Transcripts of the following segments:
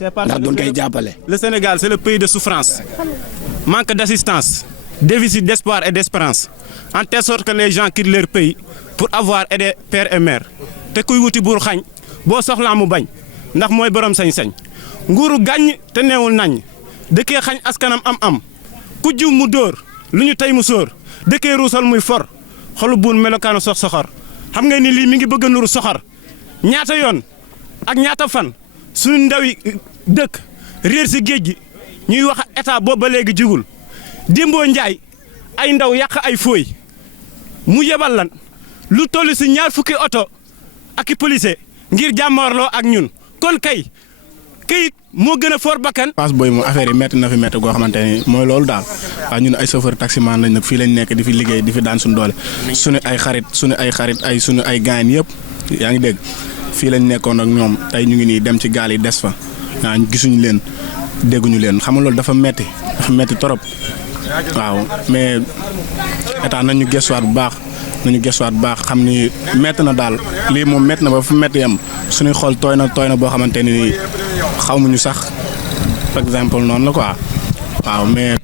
ndax duñ koy jàppale. Le Sénégal c'est le pays de souffrance, manque d'assistance, déficit d'espoir et d'espérance, en telle sorte que les gens quittent leur pays pour avoir aidé père et mère te kuy wuti buur xañ boo soxlaa mu bañ ndax mooy borom sañ-sañ nguuru gàññ te neewul nañ dëkkee xañ askanam am ku jiw mu dóor lu ñu tey mu sóor dëkkee ruusal muy for xolu buun melokaanu soxor xam nga ni lii mi ngi bëgg a nuru soxor ñaata yoon ak ñaata fan suñu ndawi dëkk réer si géej gi ñuy wax état boobu ba léegi jigul Dembo Njaay ay ndaw yàq ay fooy mu yebal lan lu toll si ñaar fukki oto ak i policier ngir jàmmoorloo ak ñun kon kayit moo gën a fort bakkan. Fass Boye moom affaire yi métti na fi métti goo xamante ni mooy loolu daal waaw ñun ay chauffeur taximan lañ nag fii lañ nekk di fi liggéey di fi daan suñu doole suñu ay xarit suñu ay gaañ yëpp yaa ngi dégg fii lañ nekkoon ak ñoom tey ñu ngi nii dem ci gaal yi des fa waaw gisuñu leen dégguñu leen xam nga loolu dafa métti trop waaw mais état nañu gëstuwaat bu baax xam ni métti na daal lii moom métti na ba fu métti yam suñuy xol tooy na boo xamante ni xamuñu sax par exemple noonu la quoi waaw mais.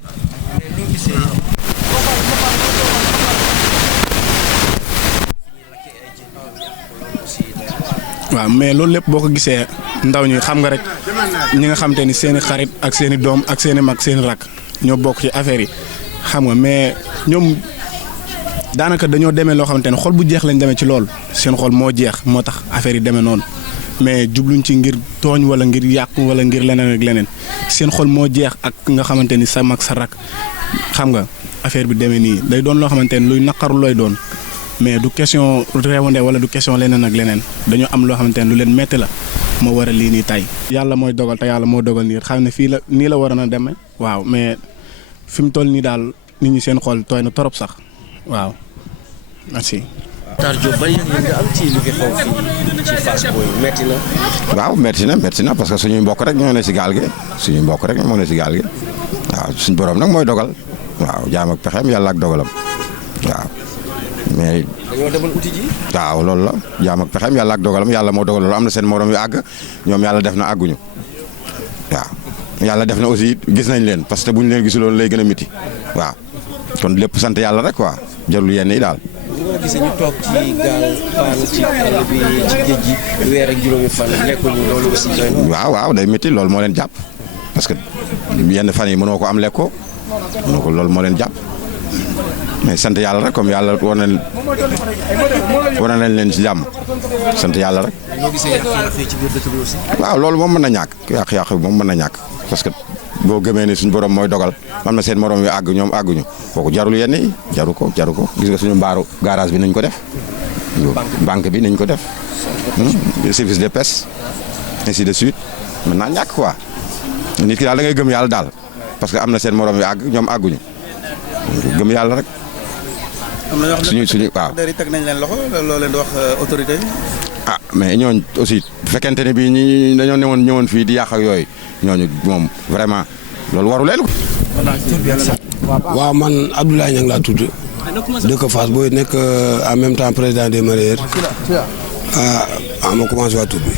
waaw mais loolu lépp boo ko gisee ndaw ñi xam nga rek ñi nga xamante ni seen i xarit ak seen i doom ak seen i mag seen i rakk ñoo bokk ci affaire yi xam nga mais ñoom. daanaka dañoo demee loo xamante ne xol bu jeex lañ demee ci loolu seen xol moo jeex moo tax affaire yi demee noonu mais jubluñ ci ngir tooñ wala ngir yàq wala ngir leneen ak leneen seen xol moo jeex ak nga xamante ni sa mag sa rak xam nga affaire bi demee nii day doon loo xamante ne luy naqaru looy doon mais du question réewande wala du question leneen ak leneen dañoo am loo xamante ne lu leen metti la moo waral lii nii tey. yàlla mooy dogal te yàlla moo dogal nii xam ne fii la nii la waroon a demee waaw mais fi mu toll nii daal nit ñi seen xol tooy na torop sax waaw. merci. Matar Diop ban yëg nga am ci li fi xew fii ci Fass Boye métti na. waaw métti na parce que suñuy mbokk rek ñoo ne si gaal gi waaw suñu borom nag mooy dogal waaw jaam ak pexeem yàlla ak dogalam waaw mais. dañoo demal uti ji. waaw loolu la jaam ak pexeem yàlla ak dogalam yàlla moo dogal loolu am na seen morom yu àgg ñoom yàlla def na àgguñu waaw yàlla def na aussi gis nañ leen parce que bu ñu leen gisuloon lay gën a miti waaw kon lépp sant yàlla rek quoi jarul yenn yi daal. nga gisee ñu toog ci gaal paan ci àll bi ci géej gi weer ak juróomi fan lekkuñu loolu aussi. waaw day métti loolu moo leen jàpp parce que yenn fan yi mënoo ko am lekkoo mënoo ko loolu moo leen jàpp mais sant yàlla rek comme yàlla wane nañ leen ci jàmm sant yàlla rek. ñoo gisee yàq-yàq yi ci biir dëkk bi aussi. waaw loolu moom mën na ñàkk yàq-yàq bi moom mën na ñàkk parce que boo gëmee ni suñu borom mooy dogal am na seen morom yu àgg ñoom àgguñu kooku jarul yenn yi jaru ko gis nga suñu mbaaru garage bi nañ ko def. banque bi nañ ko def. service de pêche ainsi de suite mën naa ñàkk quoi nit ki daal da ngay gëm yàlla daal parce que am na seen morom yu àgg ñoom àgguñu gëm yàlla rek. am na ñoo xam ne suñu waaw teg nañ leen loxo loo leen di wax autorité yi. ah mais ñooñ aussi bu fekkente ne bii ñi dañoo ñëwoon fii di yàq ak yooyu ñooñu moom vraiment loolu waru leen ko. waaw man Abdoulaye Niang laa tudd dëkk Fass Boye nekk en même temps président des mareyeurs ma commencé waa tudd bi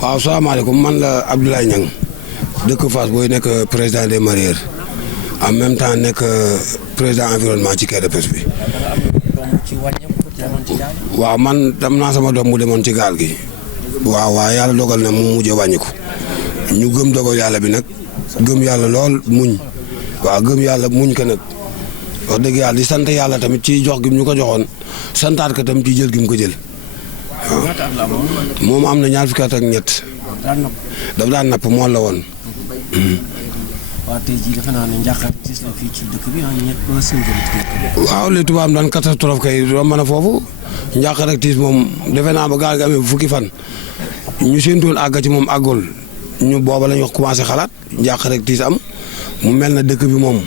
waaw salaamaaleykum man la Abdoulaye Niang dëkk Fass Boye nekk président des mareyeurs en même temps nekk président environnement ci quai de pêche bi. waaw man dem naa sama doom mu demoon ci gaal gi waaw yàlla dogal na mu mujj wàññiku ñu gëm dogal yàlla bi nag gëm yàlla lool muñ waaw gëm yàlla muñ ko nag wax dëgg yàlla di sant yàlla tamit ci jox gi ñu ko joxoon santaat ko tamit ci jël gi mu ko jël waaw moom am na 20 at ak ñett daf daan napp mool la woon. waaw tey jii defe naa ne njàqare gis na fii ci dëkk bi ñett ba waaw li tubaab daan catastrophe kay romb na foofu njàqare ak tiis moom defe naa ba gaal gi amee fukki fan ñu séentoon àgg ci moom àggul ñu booba la ñu commencé xalaat njàqare ak tiis am mu mel na dëkk bi moom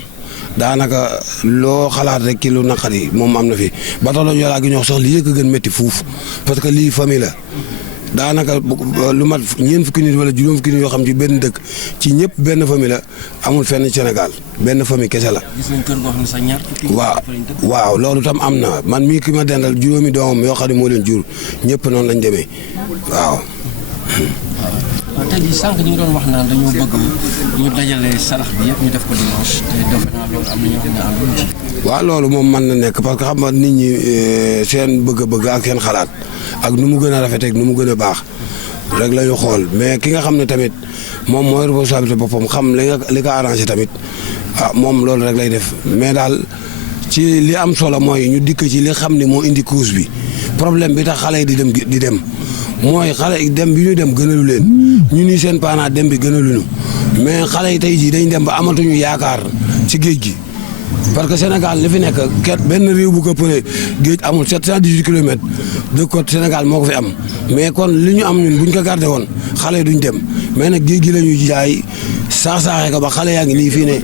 daanaka loo xalaat rek ci lu naqari moom am na fi ba tax la Joola gi ñox sax lii yëkk gën métti fuuf parce que lii famille la daanaka lu mat ñeent fukki nit wala juróom fukki nit yoo xam ci benn dëkk ci ñëpp benn famille la amul fenn Sénégal benn famille kese la. gis nañ kër goo xam ne sax ñaar waaw loolu tam am na man mii ki ma dendal juróomi doomam yoo xam ne moo leen jur ñëpp noonu lañ demee waaw. tey jii sànq ñu ngi doon wax naan dañoo bëgg ñu dajale sarax bi yëpp ñu def ko dimanche te defe naa loolu am na ñoo xam ne ànduñ ci. waaw loolu moom mën na nekk parce que xam nga nit ñi seen bëgg-bëgg ak seen xalaat ak nu mu gën a rafetee ak nu mu gën a baax rek la ñu xool mais ki nga xam ne tamit moom mooy responsabilité boppam xam li ko arrangé tamit moom loolu rek lay def mais daal ci li am solo mooy ñu dikk ci li xam ne moo indi cause bi problème bi tax xale yi di dem mooy xale yi dem bi ñu dem gënalu leen ñu ni seen paana dem bi gënaluñu mais xale yi tey jii dañ dem ba amatuñu yaakaar ci géej gi. parce que Sénégal li fi nekk benn réew bu ko përee géej amul 718 kilomètres de côte Sénégal moo ko fi am mais kon li ñu am ñun buñ ko gardé woon xale yi duñ dem mais nag géej gi la ñuy jaay saaxee ko ba xale yaa ngi nii fii ne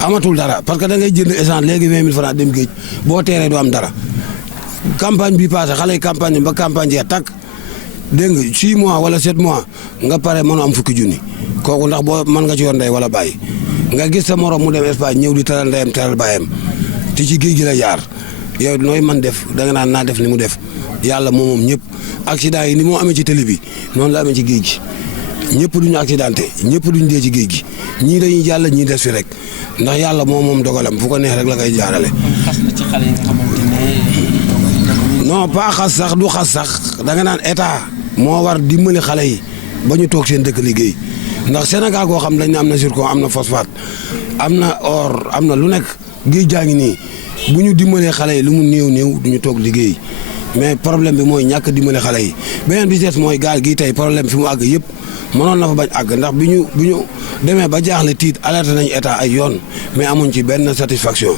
amatul dara parce que da ngay jënd essence léegi 20 000 francs dem géej boo teeree du am dara campagne bi passé xale yi campagne ba campagne jeex takk dégg nga 6 mois wala 7 mois nga pare mën a am fukki junni kooku ndax boo mën nga ci yoon ndey wala bàyyi. nga gis sa morom mu dem Espagne ñëw di teral ndeyam teral baayam te ci géej gi la jaar yow nooy man def da nga naan naa def ni mu def yàlla moom ñëpp accident yi ni moo amee ci télé bi noonu la amee ci géej gi ñëpp duñu accidenté ñëpp duñu dee ci géej gi ñii dañuy jàll ñii des fi rek ndax yàlla moom dogalam fu ko neex rek la koy jaarale. xas na ci xale yi nga xamante ne. non pas xas sax du xas sax da nga naan état moo war dimbali xale yi ba ñu toog seen dëkk liggéey. ndax Sénégal koo xam dañ ne am na zircon am na phosphate am na or am na lu nekk géej jaa ngi nii bu ñu dimbalee xale yi lu mu néew du ñu toog liggéey mais problème bi mooy ñàkk dimbale xale yi beneen bi des mooy gaal gi tey problème fi mu àgg yëpp mënoon na fa bañ àgg ndax bi ñu demee ba jaaxle tiit alerté nañu état ay yoon mais amuñ ci benn satisfaction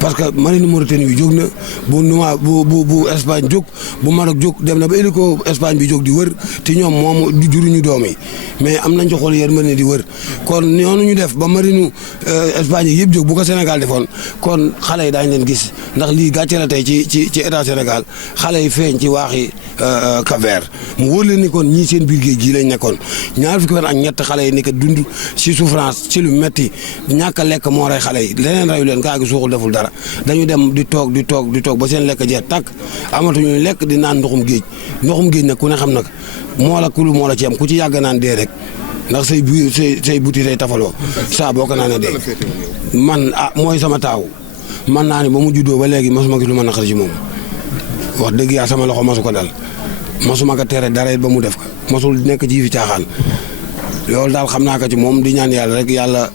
parce que marine Mauritanie bi jóg na bu Espagne jóg bu Maroc jóg dem na ba hélico Espagne bi jóg di wër te ñoom moom juruñu doom yi mais am nañ ci xool yërmande di wër kon noonu ñu def ba marine Espagne yëpp jóg bu ko Sénégal defoon kon xale yi daañu leen gis ndax lii gàcce la tey ci état Sénégal xale yi feeñ ci waaxi Cap-Vert mu wóor leen ni kon ñii seen biir géej gii lañ nekkoon ñaar fukki fan ak ñett xale yi nekk dund ci souffrance ci lu metti ñàkk a lekk moo rey xale yi leneen reyu leen kaa gi suuxul deful dara dañu dem di toog ba seen lekk jeex tàkk amatuñu lekk di naan ndoxum géej nag ku ne xam nag moo la ci am ku ci yàgg naan dee rek ndax say buti say tafaloo saa boo ko naanee dee man mooy sama taaw man naa ne ba mu juddoo ba léegi masuma gis lu ma naqari ci moom wax dëgg yaa sama loxo masu ko dal masuma ko tere dara it ba mu def ko masul nekk ci fi caaxaan loolu daal xam naa ko ci moom di ñaan yàlla rek yàlla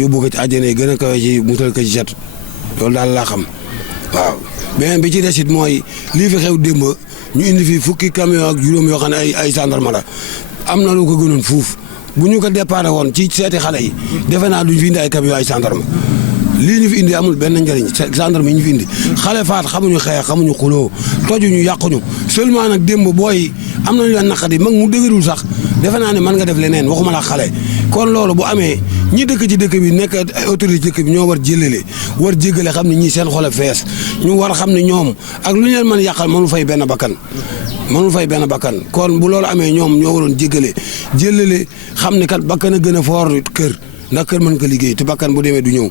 yóbbu ko ci àjjana yi gën a kawe ci musal ko ci set loolu daal laa xam waaw beneen bi ci des it mooy lii fi xew démb ñu indi fi fukki camion ak juróom yoo xam ne ay gendarme la am na lu ko gënoon fuuf bu ñu ko déparé woon ci seeti xale yi defe naa duñ fi indi ay camion ay gendarme lii ñu fi indi amul benn njëriñ gendarme yi ñu fi indi xale faat xamuñu xeex xamuñu xuloo tojuñu yàquñu seulement nag démb booy am nañu leen naqari mag mu dëgërul sax defe naa ne mën nga def leneen waxuma la xale kon loolu bu amee ñi dëkk ci dëkk bi nekk ay autorité dëkk bi ñoo war jëlale war jéggale xam ne ñii seen xol fees ñu war xam ne ñoom ak lu ñu leen mën yàqal mënu fay benn bakkan kon bu loolu amee ñoom ñoo waroon jëlale xam ne kat bakkan a gën a foor kër ndax kër mën ko liggéey te bakkan bu demee du ñëw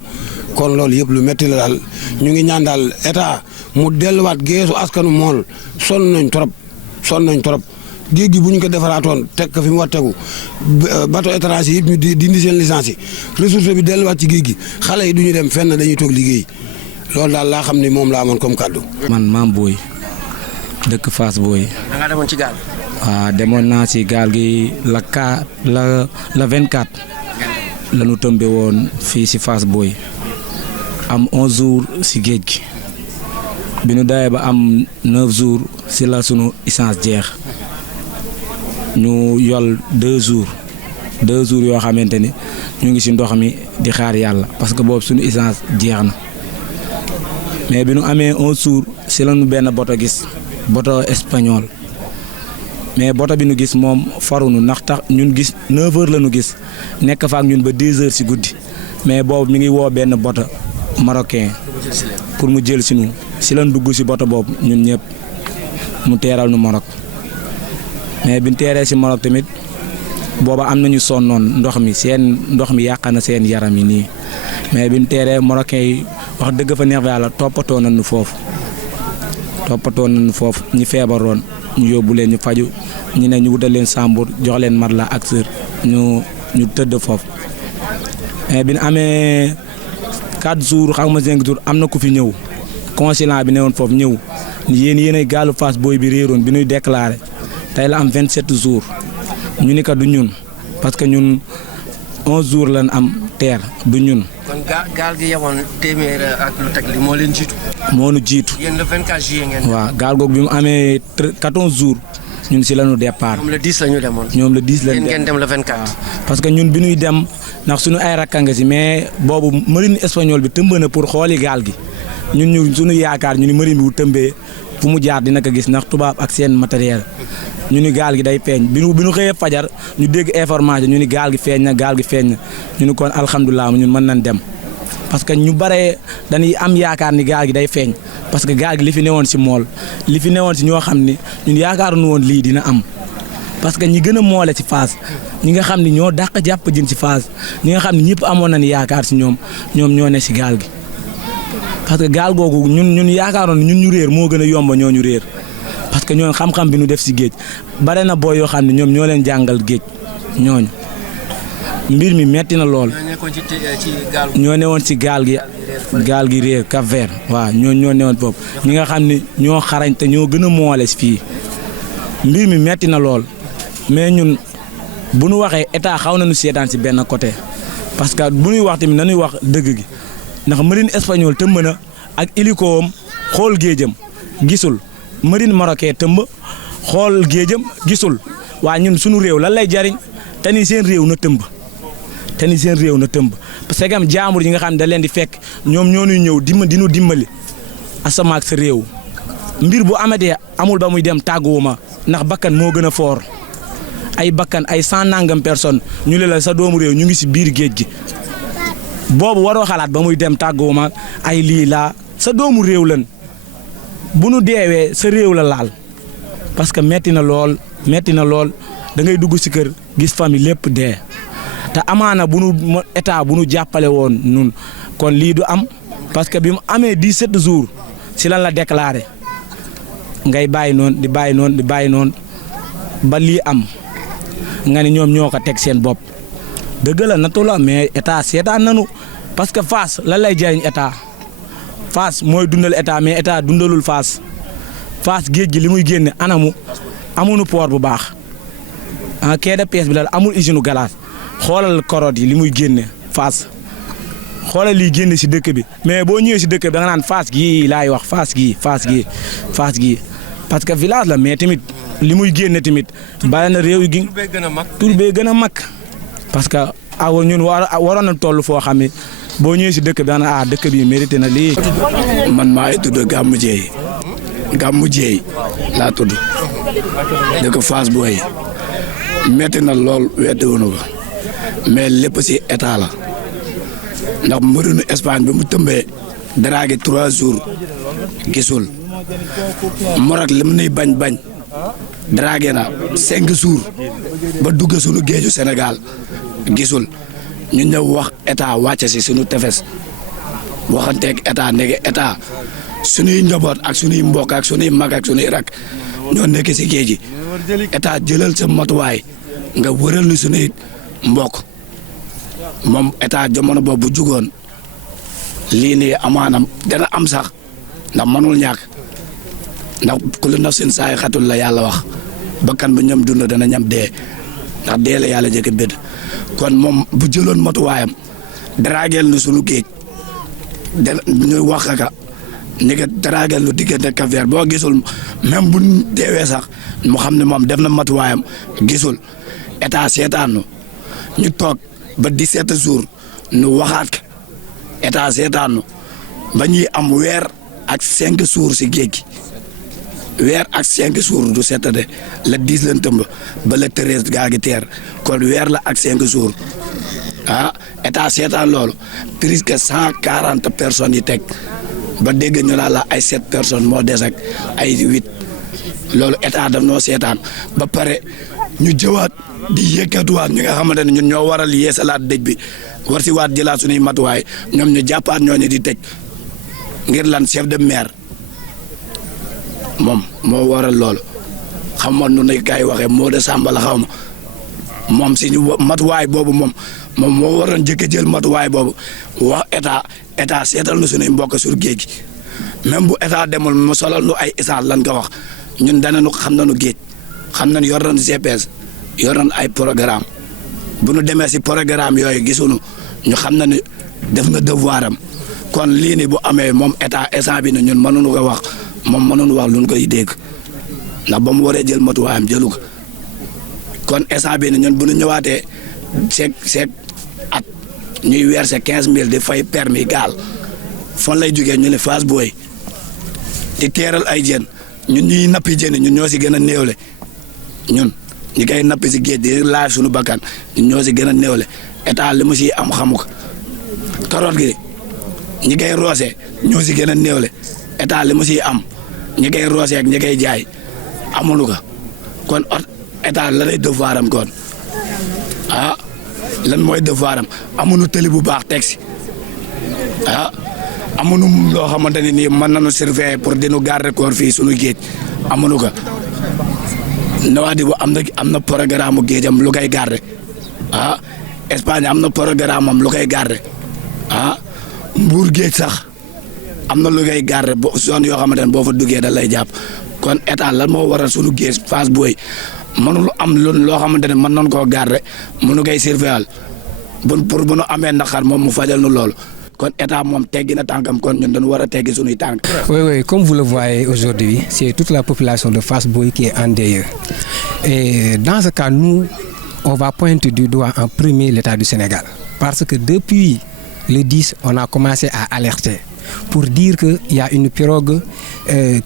kon loolu yëpp lu metti la daal ñu ngi ñaan daal état mu delluwaat geesu askanu mool sonn nañ trop géej gi bu ñu ko defaraatoon teg ko fi mu war tegu bateau étranger yëpp ñu dindi seen licence yi ressource bi delluwaat ci géej gi xale yi du ñu dem fenn dañuy toog liggéey loolu daal laa xam ni moom laa amoon comme kàddu. man Maam Boy dëkk Fass Boy. da ngaa demoon ci gaal. waaw demoon naa ci gaal gi la 24 la ñu tëmbe woon fii ci Fass Boy am 11 jours ci géej gi bi ñu dawee ba am 9 jours ci la sunu essence jeex. ñu yol 2 jours yoo xamante ni ñu ngi ci ndox mi di xaar yàlla parce que boobu suñu essence jeex na mais bi ñu amee 11 jours ci lañu benn boto gis boto espagnol mais boto bi ñu gis moom farunu ndax tax ñun gis 9 heures la ñu gis nekk fa ak ñun ba 10 heures ci guddi mais boobu mi ngi woo benn boto marocain pour mu jël ci ñu ci lañ dugg ci boto boobu ñun ñëpp mu teeral nu Maroc. mais biñ teeree ci Maroc tamit booba am nañu sonnoon ndox mi yàq na seen yaram yi nii mais biñ teeree Marocain yi wax dëgg fa neex fa yàlla toppatoo nañu foofu ñi feebaroon ñu yóbbu leen ñu faju ñu ne ñu wutal leen sambur jox leen matelas ak sër ñu tëdd foofu mais bi ñu amee 4 jours xam nga 5 jours am na ku fi ñëw consulat bi ne woon foofu ñëw yéenay gaalu Fass Boy bi réeroon bi ñuy déclaré tey la am 27 jours ñu ni ko du ñun parce que ñun 11 jours lañ am teer du ñun. kon gaal gi yemoon téeméer ak lu teg li moo leen jiitu. moo nu jiitu. yéen le 24 juillet ngeen. waaw gaal googu bi mu amee 14 jours ñun si la ñu départ. ñoom le 10 la ñu demoon. ñoom le 10 lañ yéen ngeen dem le 24. parce que ñun bi ñuy dem ndax suñu ay rakka nga si mais boobu marine espagnole bi tëmb na pour xooli gaal gi ñun suñu yaakaar ñu ni marine bi bu tëmbee fu mu jaar dina ko gis ndax tubaab ak seen matériel ñu ni gaal gi day feeñ bi ñu xëyee fajar ñu dégg information ñu ni gaal gi feeñ na ñu ni kon alhamdulilah ñun mën nañ dem parce que ñu bare dañuy am yaakaar ni gaal gi day feeñ parce que gaal gi li fi newoon si mool li fi newoon si ñoo xam ni ñun yaakaaruñu woon lii dina am parce que ñi gën a moole si Fass ñi nga xam ni ñoo dàq jàpp jën si Fass ñi nga xam ni ñëpp amoon nañu yaakaar si ñoom ñoo ne si gaal gi parce que gaal googu ñun yaakaaroon ñun ñu réer moo gën a yomb ñoo ñu réer parce que ñooñu xam-xam bi ñu def si géej bare na boo yoo xam ne ñoom ñoo leen jàngal géej ñooñu mbir mi metti na lool. ñoo newoon si gaal gi réer Cap Vert waaw ñoo newoon foofu ñi nga xam ne ñoo xarañ te ñoo gën a moole fii mbir mi metti na lool mais ñun bu ñu waxee état xaw nañu seetaan si benn côté parce que bu ñuy wax tamit nañuy wax dëgg gi ndax marine espagnole tëmb na ak hélicoom xool géejam gisul marine marocain tëmb xool géejam gisul waa ñun suñu réew lan lay jariñ te ni seen réew na tëmb parce que am jaamur yi nga xam ne da leen di fekk ñoom ñoo ñuy ñëw dinu dimbali asama ak sa réew mbir bu amatee amul ba muy dem tàgguwuma ndax bakkan moo gën a foor ay bakkan ay 100 nangam personnes ñu le la sa doomu réew ñu ngi si biir géej gi boobu waroo xalaat ba muy dem tàgguwuma ay lii laa sa doomu réew lan bu nu deewee sa réew la laal parce que metti na lool da ngay dugg si kër gis famille lépp dee te amaana bu nu état bu nu jàppale woon nun kon lii du am parce que bi mu amee 17 jours si lan la déclaré ngay bàyyi noonu ba lii am nga ni ñoom ñoo ko teg seen bopp dëgg la nattu la mais état seetaan nanu parce que Fass lan lay jariñ état Fass mooy dundal état mais état dundalul Fass géej gi li muy génne amuñu port bu baax quai de pêche bi la amul usine glace xoolal koroot yi li muy génne Fass xoolal liy génne si dëkk bi mais boo ñëwee si dëkk bi da nga naan Fass gii laay wax Fass gii parce que village la mais tamit li muy génne tamit bàyyi na réew yi gi tur bee gën a mag parce que ñun waroon na toll foo xam ne boo ñëwee si dëkk bi da nga naan dëkk bi mérité na lii. man maa ngi tudd Gamou Dieye laa tudd dëkk Fass Boy metti na lool weddi wuñu ko mais lépp si état la ndax marine Espagne bi mu tëmbee dragué 3 jours gisul Maroc li mu nuy bañ dragué na 5 jours ba dugg suñu géeju Sénégal gisul ñu ñëw wax état wàcce si suñu tefes waxanteeg état ndege état suñuy njaboot ak suñuy mbokk ak suñuy mag ak suñuy rak ñoo nekk si géej gi état jëlal sa matuwaay nga wëral ni suñuy mbokk moom état jamono boobu bu jugoon lii nii amaanam dana am sax ndax mënul ñàkk ndax kullu nafsin zaa'iqatul la yàlla wax bakkan bu ñam dund dana ñam dee ndax dee la yàlla jëkk bëdd kon moom bu jëloon matuwaayam draguel nu suñu géej ñu wax ka ni nga draguel nu diggante Cap Vert boo gisul même bu deewee sax mu xam ne moom def na matuwaayam gisul état seetaan ñu toog ba 17 jours nu waxaat ka état seetaan ba ñuy am weer ak 5 jours si géej gi weer ak 5 jours du seetade la 10 leen tëmb ba la 13 gaa gi teer kon weer la ak 5 jours état seetaan loolu plus que 140 personnes yi teg ba dégg ñu la ay 7 personnes moo des ak ay 8 loolu état daf noo seetaan ba pare ñu jëwaat di yëkkatuwaat ñi nga xamante ne ñun ñoo waral yeesalaat dëj bi war si waat jëlaat suñuy matuwaay ñoom ñu jàppaat ñooñu di tëj ngir lan chef de maire moom moo waral loolu xam ma nu ne gars yi waxee moo de Samba la xaw ma moom si ñu matuwaay boobu moom moo waroon jëkk jël matuwaay boobu wax état seetal na suñuy mbokk sur géej gi même bu état demul mu solal nu ay essence lan ko wax ñun danañu xam nañu géej xam nañu yor nañu GPS yor nañu ay programme bu nu demee si programme yooyu gisuñu ñu xam na ne def na devoir am kon lii nii bu amee moom état instant bi ne ñun mënuñu ko wax moom mënuñu wax lu ñu koy dégg ndax ba mu waree jël matuwaayam jëlu ko kon instant bi ne ñun bu ñu ñëwaatee seeg at ñuy verser 15000 di fay permis gaal fan lay jógee ñu ne Fass Boye di teeral ay jën ñun ñuy nappi jën ñun ñoo si gën a néewle ñun ñi koy nappi si géej di laaj suñu bakkan ñun ñoo si gën a néewle état li mu siy am xamu ko karoot gi ñi koy roose ñoo si gën a néewle état li mu siy am ñi koy roose ak ñi koy jaay amuñu ko kon état la lay devoir am kon lan mooy devoir am amuñu tëli bu baax teg si amuñu loo xamante ne nii mën nañu surveiller pour dinu garder corps fii suñu géej amuñu ko Nouadhibou am na programme mu géejam lu koy garder Espagne am na programme am lu koy garder Mbour géej sax am na lu koy garder bo zone yoo xamante ne boo fa duggee da lay jàpp kon état lan moo waral suñu géej Fass Boye mënul am loo xamante ne mën nañu koo garder mënu koy surveiller pour bu nu amee naqar moom mu fajal nu loolu kon état moom teggi na tànkam kon ñun dañu war a teggi suñuy tànk. Oui, comme vous le voyez aujourd'hui, c'est toute la population de Fass Boye qui est endeuillée. Et dans ce cas, nous, on va pointer du doigt en premier l'État du Sénégal. Parce que depuis le 10, on a commencé à alerter pour dire qu'il y a une pirogue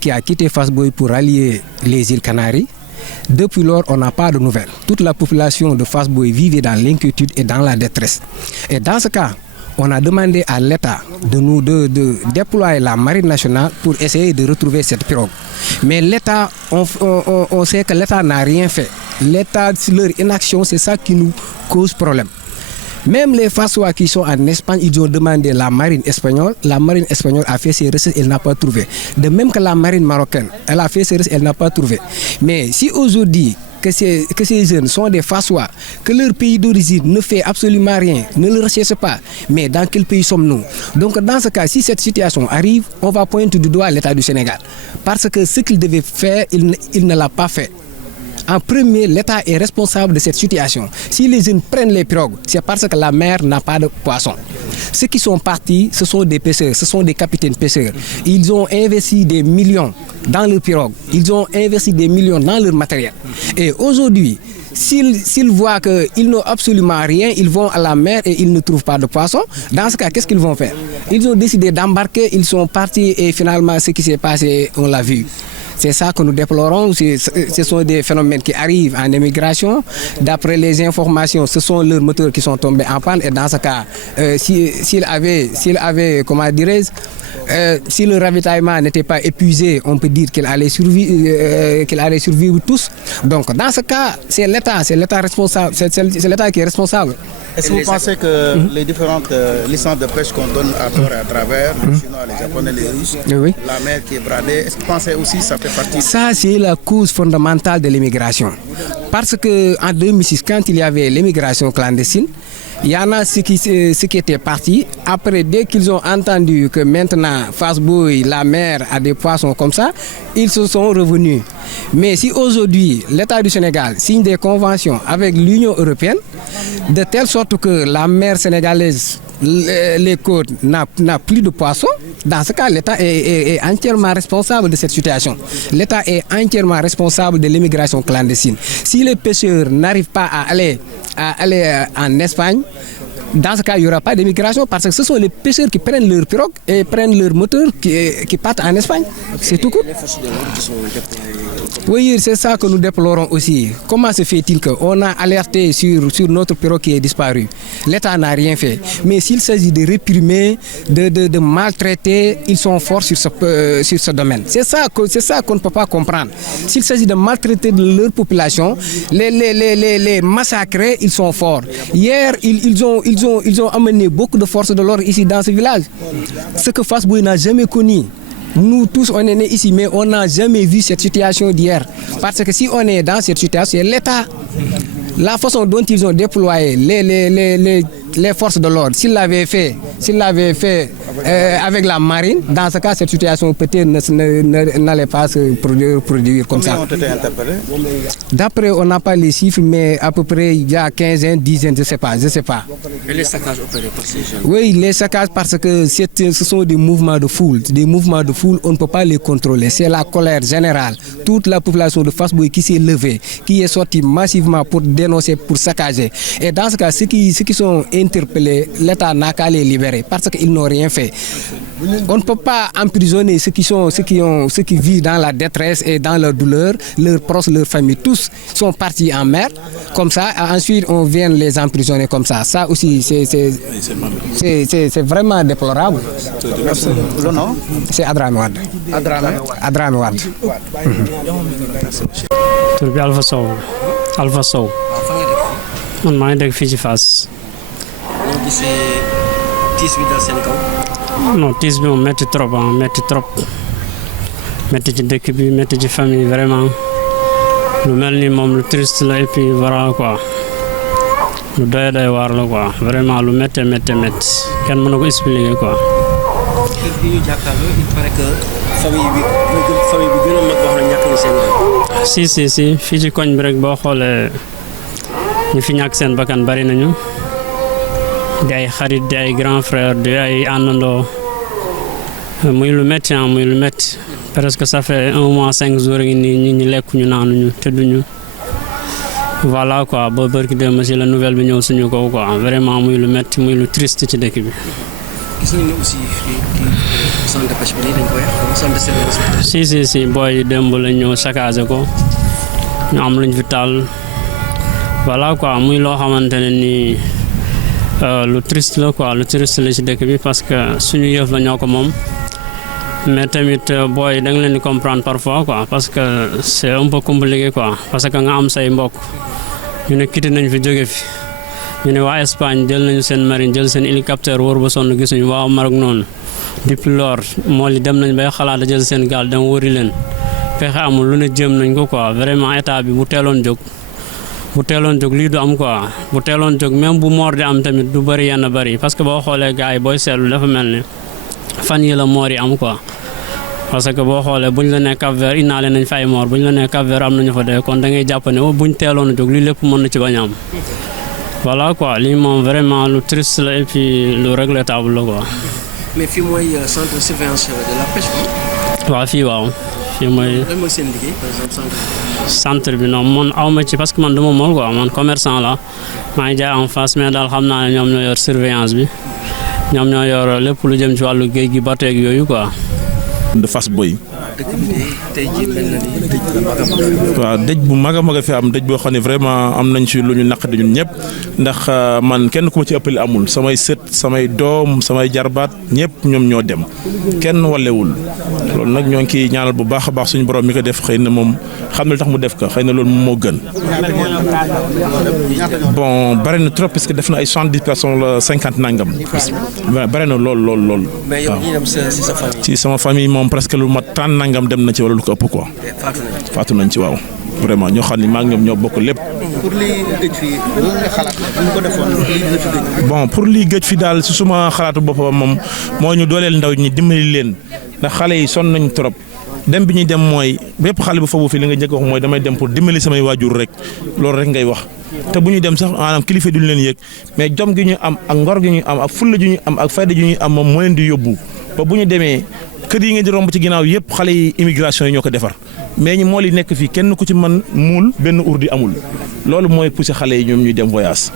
qui a quitté Fass Boye pour rallier les îles Canaries. Depuis lors, on n'a pas de nouvelles. Toute la population de Fass Boye vivait dans l'inquiétude et dans la détresse. Et dans ce cas, on a demandé à l'État de déployer la marine nationale pour essayer de retrouver cette pirogue. Mais l'État, on sait que l'État n'a rien fait. L'État, leur inaction, c'est ça qui nous cause problème. Même les Fassois qui sont en Espagne, ils ont demandé la marine espagnole. La marine espagnole a fait ses recherches, elle n'a pas trouvé. De même que la marine marocaine, elle a fait ses recherches, elle n'a pas trouvé. Mais si aujourd'hui, que ces jeunes sont des Fassois, que leur pays d'origine ne fait absolument rien, ne le recherche pas, mais dans quel pays sommes-nous? Donc dans ce cas, si cette situation arrive, on va pointer du doigt l'État du Sénégal. Parce que ce qu'il devait faire, il ne l'a pas fait. En premier, l'État est responsable de cette situation. Si les jeunes prennent les pirogues, c'est parce que la mer n'a pas de poissons. Ceux qui sont partis, ce sont des pêcheurs, ce sont des capitaines pêcheurs. Ils ont investi des millions dans leurs pirogues, ils ont investi des millions dans leur matériel. Et aujourd'hui, s'ils voient qu'ils n'ont absolument rien, ils vont à la mer et ils ne trouvent pas de poissons. Dans ce cas, qu'est-ce qu'ils vont faire? Ils ont décidé d'embarquer, ils sont partis et finalement, ce qui s'est passé, on l'a vu. C'est ça que nous déplorons. Ce sont des phénomènes qui arrivent en émigration. D'après les informations, ce sont leurs moteurs qui sont tombés en panne. Et dans ce cas, s'ils avaient, comment dirais-je, si le ravitaillement n'était pas épuisé, on peut dire qu'il allait survivre tous. Donc, dans ce cas, c'est l'État responsable, c'est l'État qui est responsable. Est-ce que vous pensez que les différentes licences de pêche qu'on donne à tort et à travers, les Chinois, les Japonais, les Russes, oui, la mer qui est bradée, est-ce que vous pensez aussi que ça fait partie? Ça, c'est la cause fondamentale de l'immigration. Parce qu'en 2006, quand il y avait l'immigration clandestine, il y en a ceux qui étaient partis. Après, dès qu'ils ont entendu que maintenant, Fass Boye, la mer a des poissons comme ça, ils se sont revenus. Mais si aujourd'hui, l'État du Sénégal signe des conventions avec l'Union européenne, de telle sorte que la mer sénégalaise, les côtes, n'a plus de poissons, dans ce cas, l'État est entièrement responsable de cette situation. L'État est entièrement responsable de l'immigration clandestine. Si les pêcheurs n'arrivent pas à aller en Espagne, dans ce cas, il n'y aura pas d'immigration parce que ce sont les pêcheurs qui prennent leur pirogue et prennent leur moteur qui partent en Espagne. C'est tout court. Oui, c'est ça que nous déplorons aussi. Comment se fait-il qu'on a alerté sur notre pirogue qui est disparu? L'État n'a rien fait. Mais s'il s'agit de réprimer, de maltraiter, ils sont forts sur ce domaine. C'est ça qu'on ne peut pas comprendre. S'il s'agit de maltraiter leur population, les massacrer, ils sont forts. Hier, ils ont amené beaucoup de forces de l'ordre ici dans ce village. Ce que Fass Boye n'a jamais connu. Nous tous, on est nés ici, mais on n'a jamais vu cette situation d'hier. Parce que si on est dans cette situation, c'est l'État. la façon dont ils ont déployé les forces de l'ordre, s'ils l'avaient fait avec la marine, dans ce cas, cette situation peut-être n'allait pas se produire comme ça. Combien ont été interpellés? D'après, on n'a pas les chiffres, mais à peu près il y a 15, dizaines, je ne sais pas. Et les saccages opérés par ces jeunes? Oui, les saccages parce que ce sont des mouvements de foule. Des mouvements de foule, on ne peut pas les contrôler. C'est la colère générale. Toute la population de Fass Boye qui s'est levée, qui est sortie massivement pour dénoncer, pour saccager. Et dans ce cas, ceux qui sont interpellés, l'État n'a qu'à les libérer parce qu'ils n'ont rien fait. On ne peut pas emprisonner ceux qui vivent dans la détresse et dans la douleur, leurs proches, leurs familles, tous sont partis en mer, comme ça, ensuite on vient les emprisonner comme ça. Ça aussi, c'est vraiment déplorable. Le nom? C'est Adrame Wade. Adrame Wade. tur bi Alpha Sow man maa ngi dëkk fii ci Fass. ñoo gisee tiis bi dal seen kaw. non tiis bi moom métti trop métti ci dëkk bi métti ci famille vraiment lu mel ni moom lu triste la et puis voilà quoi lu doy waar la quoi vraiment lu métti kenn mën na ko expliquer quoi. kër gi ñu jàkkaarloo il paraît que famille bi gën a mag wax na ñàkk na seen bakkan. si fii ci koñ bi rek boo xoolee ñu fi ñàkk seen bakkan bari nañu di ay xarit di ay grand frère di ay àndandoo muy lu métti presque ça fait 1 mois 5 jours ngi nii ñi lekkuñu naanuñu tëdduñu voilà quoi ba barki dem si la nouvelle bi ñëw suñu kaw quoi vraiment muy lu métti muy lu triste ci dëkk bi. gis nañu aussi centre de pêche bi dañ koy wax centre de service. si booy démb lañ ñëw saccagé ko ñu am luñ fi taal voilà quoi muy loo xamante ne nii lu triste la quoi lu triste la ci dëkk bi parce que suñu yëf la ñoo ko moom mais tamit booy da nga leen di comprendre parfois quoi parce que c'est un peu compliqué quoi parce que nga am say mbokk ñu ne quitté nañ fi jóge fi ñu ne waa Espagne jël nañu seen marine jël seen hélicoptère wóor ba sonn gisuñu waa Maroc noonu depuis lors moo li dem nañ bay xalaat jël seen gaal dem wëri leen fexe amul lu ne jéem nañ ko quoi vraiment état bi bu teeloon jóg lii du am quoi bu teeloon jóg même bu moor di am tamit du bëri yenn bëri parce que boo xoolee gars yi booy seetlu dafa mel ni fan yi la moor yi am quoi parce que boo xoolee buñ la nee Cap-Vert indaale nañ fay moor buñ la nee Cap-Vert am nañu fa dee kon da ngay jàpp ne buñ teeloon a jóg lii lépp mën na ci bañ a am voilà quoi lii moom vraiment lu triste la et puis lu regrettable la quoi. mais fii mooy centre de surveillance de la pêche. waaw fii mooy. lan mooy seen liggéey par exemple centre bi non man aw ma ci parce que man dama mool quoi man commerçant la maa ngi jaay en face mais daal xam naa ne ñoom ñoo yor surveillance bi ñoom ñoo yor lépp lu jëm ci wàllu géej gi bateau ak yooyu quoi. de Fass Boye. dëkk bi de tey jii mel na ni dëj bu mag a mag. waaw dëj bu mag a mag a fi am dëj boo xam ne vraiment am nañ ci lu ñu naq di ñun ñëpp ndax man kenn ku ma ci ëppale amul samay sët samay doom samay jarbaat ñëpp ñoom ñoo dem kenn wallewul loolu nag ñoo ngi ciy ñaanal bu baax a baax suñu borom mi ko def xëy na moom xam na lu tax mu def ko xëy na loolu moom moo gën. bon bari na trop parce que def na ay 70 personnes la 50 nangam. bari na lool. mais yow ñi dem si sa famille. ci sama famille moom presque lu mat 30 nangam dem na ci wala lu ko ëpp quoi. faatu nañ ci waaw. vraiment ñoo xam ne maa ngi ñoom ñoo bokk lépp. pour lii gëj fii lan nga xalaat bu ñu ko defoon lii dina fi gëj. bon pour lii gëj fi daal si suma xalaatu boppam moom moo ñu dooleel ndaw ñi dimbali leen ndax xale yi sonn nañ trop dem bi ñuy dem mooy bépp xale bu foofu fii li nga njëkk wax mooy damay dem pour dimbali samay waajur rek loolu rek ngay wax te bu ñuy dem sax maanaam kilifa duñ leen yëg mais jom gi ñu am ak ngor gi ñu am ak fulla ji ñu am ak fayda ji ñu am moom moo leen di yóbbu ba bu ñu demee kër yi ngeen di romb ci ginnaaw yëpp xale yi immigration yi ñoo ko defar mais ñi moo li nekk fii kenn ku ci mën muul benn urdi amul loolu mooy poussé xale yi ñoom ñuy dem voyage